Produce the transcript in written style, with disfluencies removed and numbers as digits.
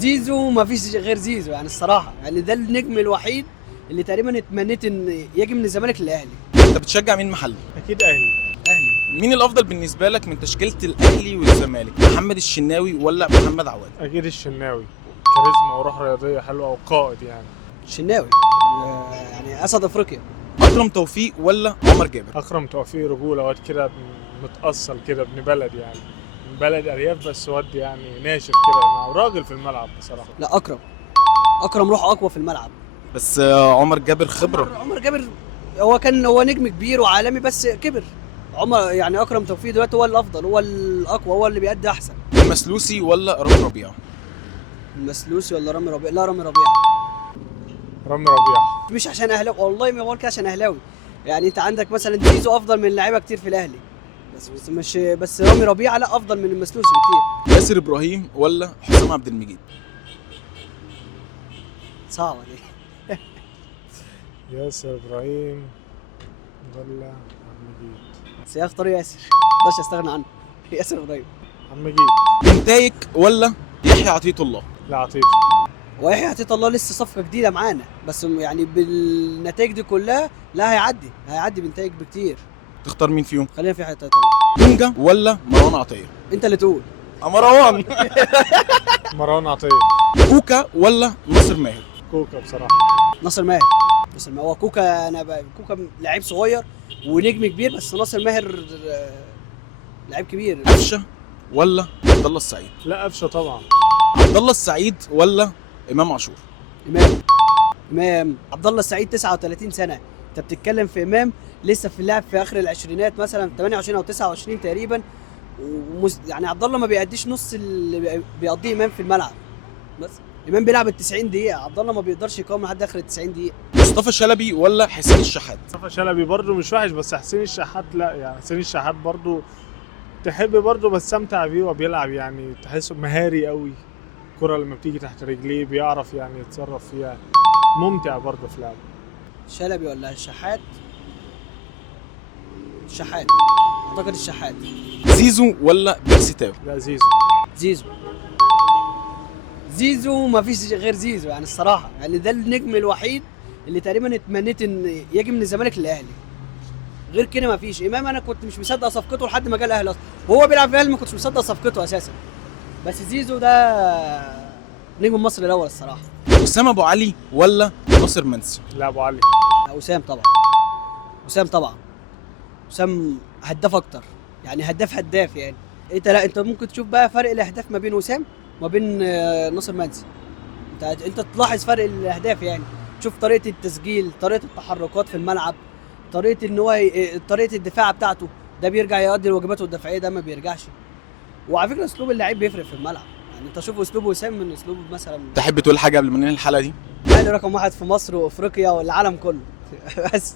زيزو ما فيش غير زيزو يعني الصراحه، يعني ده النجم الوحيد اللي تقريبا اتمنيت ان يجي من الزمالك للاهلي. انت بتشجع مين محلي؟ اكيد اهلي. اهلي. مين الافضل بالنسبه لك من تشكيله الاهلي والزمالك؟ محمد الشناوي ولا محمد عواد؟ اكيد الشناوي، كاريزما وروح رياضيه حلوه وقائد يعني. الشناوي يعني اسد افريقيا. اكرم توفيق ولا عمر جابر؟ اكرم توفيق رجوله، واد كده متاصل كده، ابن بلد يعني، من بلد ارياف بس واد يعني ناشف كده، راجل في الملعب بصراحه. لا اكرم روح اقوى في الملعب. بس عمر جابر خبره. عمر جابر هو نجم كبير وعالمي بس كبر. عمر يعني اكرم توفيق دلوقتي هو الافضل، هو الاقوى، هو اللي بيأدي احسن. المسلوسي ولا رامي ربيعه؟ المسلوسي ولا رامي ربيعه؟ لا رامي ربيعه. رامي ربيعه. مش عشان اهلاوي والله، ما بقول كده عشان اهلاوي. يعني انت عندك مثلا زيزو افضل من لعيبه كتير في الاهلي، بس مش بس رامي ربيعه لا افضل من المسلوسي بكتير. ياسر ابراهيم ولا حسام عبد المجيد؟ صعبه دي. ياسر ابراهيم ولا عم مجيد؟ بس يا اختار ياسر، ما اقدرش استغنى عنه. ياسر ابراهيم. عم مجيد. بنتايك ولا يحيى عطية الله؟ لا عطية. ويحيى عطية الله لسه صفقه جديده معانا، بس يعني بالنتائج دي كلها لا هيعدي بنتائج بكتير. تختار مين فيهم؟ خلينا في عطية الله. دونجا ولا مروان عطية؟ انت اللي تقول. مروان. مروان عطية. كوكا ولا ناصر ماهر؟ كوكا بصراحة. ناصر ماهر. هو كوكا كوكا لعيب صغير ونجم كبير، بس ناصر ماهر لعيب كبير. قفشه ولا عبد الله السعيد؟ لا قفشه طبعا. عبد الله السعيد ولا امام عاشور؟ امام عبد الله السعيد 39 سنه، انت بتتكلم في امام لسه في اللعب في اخر العشرينات، مثلا 28 او 29 تقريبا، يعني عبد الله ما بيأديش نص اللي بيقضيه امام في الملعب. بس امام بيلعب ال 90 دقيقه، عبد الله ما بيقدرش يقاوم لحد اخر ال 90 دقيقه. مصطفى شلبي ولا حسين الشحات؟ مصطفى شلبي برضه مش وحش، بس حسين الشحات لا، يعني حسين الشحات برضه تحب برضه بستمتع بيه وبيلعب، يعني تحسه مهاري قوي، الكرة لما بتيجي تحت رجليه بيعرف يعني يتصرف فيها، ممتع برضه في لعبه. شلبي ولا الشحات؟ الشحات، اعتقد الشحات. زيزو ولا بيرسي تاو؟ لا زيزو. زيزو ما فيش غير زيزو يعني الصراحه، يعني ده النجم الوحيد اللي تقريبا اتمنيت ان يجي من الزمالك للاهلي. غير كده ما فيش. امام انا كنت مش مصدق صفقته لحد ما جه الاهلي اصلا، وهو بيلعب في الاهلي ما كنتش مصدق صفقته اساسا. بس زيزو ده نجم مصر الاول الصراحه. وسام ابو علي ولا ناصر منسي؟ لا ابو علي. وسام طبعا. وسام هداف اكتر، يعني هداف يعني. انت ممكن تشوف بقى فرق الاهداف ما بين وسام وما بين ناصر منسي. انت تلاحظ فرق الاهداف، يعني تشوف طريقه التسجيل، طريقه التحركات في الملعب، طريقه ان هو طريقه الدفاع بتاعته، ده بيرجع يؤدي واجباته الدفاعيه، ده ما بيرجعش. وعلى فكره اسلوب اللعيب بيفرق في الملعب، يعني انت شوف اسلوب وسام من اسلوب مثلا. تحب تقول حاجه قبل ما ننهي الحلقه دي؟ الاهلي رقم 1 في مصر وافريقيا والعالم كله. بس